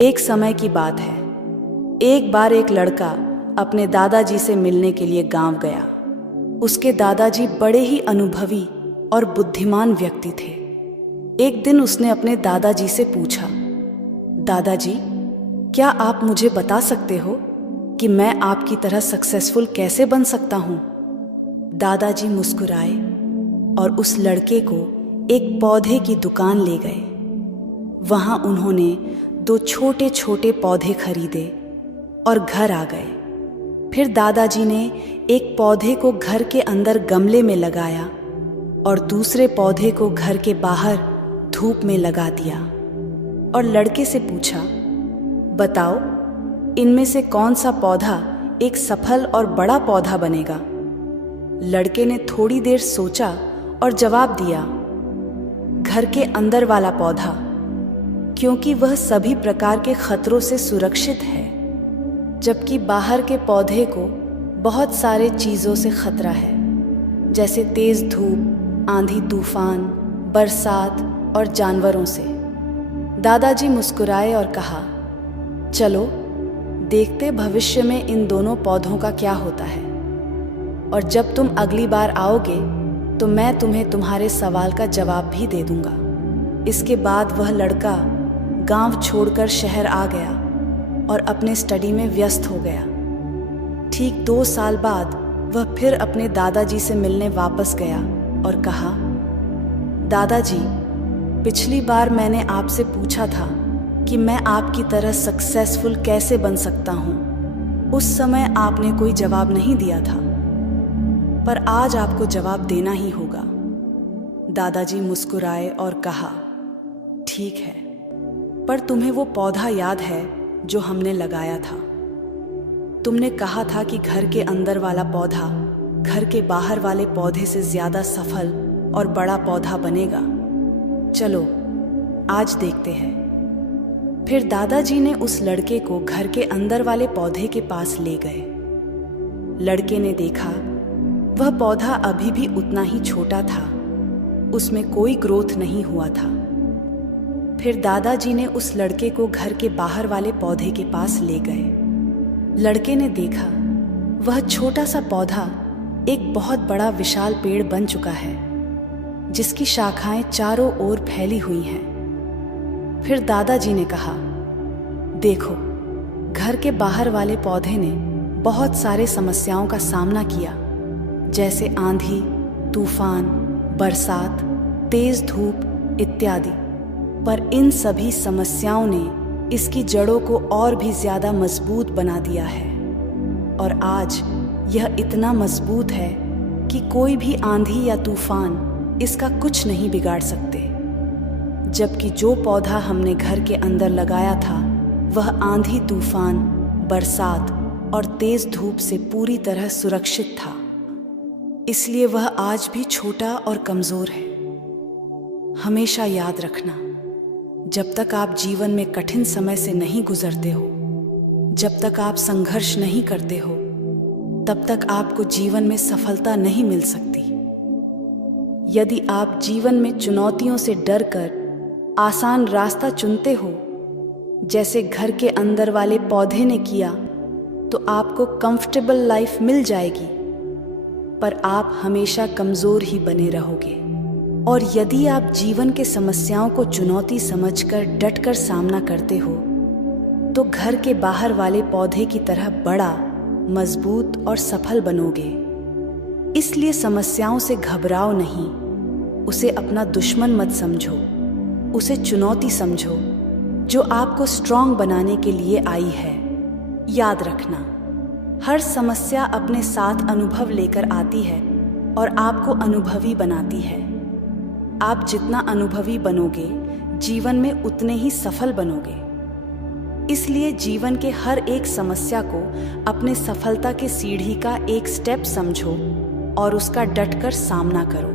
एक समय की बात है। एक बार एक लड़का अपने दादाजी से मिलने के लिए गांव गया। उसके दादाजी बड़े ही अनुभवी और बुद्धिमान व्यक्ति थे। एक दिन उसने अपने दादाजी से पूछा, दादाजी, क्या आप मुझे बता सकते हो कि मैं आपकी तरह सक्सेसफुल कैसे बन सकता हूँ? दादाजी मुस्कुराए और उस लड़के को एक पौधे की दुकान ले गए। वहां उन्होंने 2 छोटे छोटे पौधे खरीदे और घर आ गए। फिर दादाजी ने एक पौधे को घर के अंदर गमले में लगाया और दूसरे पौधे को घर के बाहर धूप में लगा दिया और लड़के से पूछा, बताओ, इनमें से कौन सा पौधा एक सफल और बड़ा पौधा बनेगा? लड़के ने थोड़ी देर सोचा और जवाब दिया, घर के अंदर वाला पौधा, क्योंकि वह सभी प्रकार के खतरों से सुरक्षित है, जबकि बाहर के पौधे को बहुत सारे चीज़ों से खतरा है, जैसे तेज धूप, आंधी तूफान, बरसात और जानवरों से। दादाजी मुस्कुराए और कहा, चलो देखते भविष्य में इन दोनों पौधों का क्या होता है, और जब तुम अगली बार आओगे तो मैं तुम्हें तुम्हारे सवाल का जवाब भी दे दूंगा। इसके बाद वह लड़का गांव छोड़कर शहर आ गया और अपने स्टडी में व्यस्त हो गया। ठीक 2 साल बाद वह फिर अपने दादाजी से मिलने वापस गया और कहा, दादाजी, पिछली बार मैंने आपसे पूछा था कि मैं आपकी तरह सक्सेसफुल कैसे बन सकता हूँ। उस समय आपने कोई जवाब नहीं दिया था, पर आज आपको जवाब देना ही होगा। दादाजी मुस्कुराए और कहा, ठीक है, पर तुम्हें वो पौधा याद है जो हमने लगाया था? तुमने कहा था कि घर के अंदर वाला पौधा घर के बाहर वाले पौधे से ज्यादा सफल और बड़ा पौधा बनेगा। चलो आज देखते हैं। फिर दादाजी ने उस लड़के को घर के अंदर वाले पौधे के पास ले गए। लड़के ने देखा वह पौधा अभी भी उतना ही छोटा था, उसमें कोई ग्रोथ नहीं हुआ था। फिर दादाजी ने उस लड़के को घर के बाहर वाले पौधे के पास ले गए। लड़के ने देखा वह छोटा सा पौधा एक बहुत बड़ा विशाल पेड़ बन चुका है, जिसकी शाखाएं चारों ओर फैली हुई हैं। फिर दादाजी ने कहा, देखो, घर के बाहर वाले पौधे ने बहुत सारे समस्याओं का सामना किया, जैसे आंधी, तूफान, बरसात, तेज धूप इत्यादि, पर इन सभी समस्याओं ने इसकी जड़ों को और भी ज्यादा मजबूत बना दिया है, और आज यह इतना मजबूत है कि कोई भी आंधी या तूफान इसका कुछ नहीं बिगाड़ सकते। जबकि जो पौधा हमने घर के अंदर लगाया था वह आंधी तूफान, बरसात और तेज धूप से पूरी तरह सुरक्षित था, इसलिए वह आज भी छोटा और कमजोर है। हमेशा याद रखना, जब तक आप जीवन में कठिन समय से नहीं गुजरते हो, जब तक आप संघर्ष नहीं करते हो, तब तक आपको जीवन में सफलता नहीं मिल सकती। यदि आप जीवन में चुनौतियों से डरकर आसान रास्ता चुनते हो, जैसे घर के अंदर वाले पौधे ने किया, तो आपको कंफर्टेबल लाइफ मिल जाएगी, पर आप हमेशा कमजोर ही बने रहोगे। और यदि आप जीवन के समस्याओं को चुनौती समझकर डटकर सामना करते हो, तो घर के बाहर वाले पौधे की तरह बड़ा, मजबूत और सफल बनोगे। इसलिए समस्याओं से घबराओ नहीं, उसे अपना दुश्मन मत समझो, उसे चुनौती समझो जो आपको स्ट्रांग बनाने के लिए आई है। याद रखना, हर समस्या अपने साथ अनुभव लेकर आती है और आपको अनुभवी बनाती है। आप जितना अनुभवी बनोगे, जीवन में उतने ही सफल बनोगे। इसलिए जीवन के हर एक समस्या को अपने सफलता के सीढ़ी का एक स्टेप समझो और उसका डटकर सामना करो।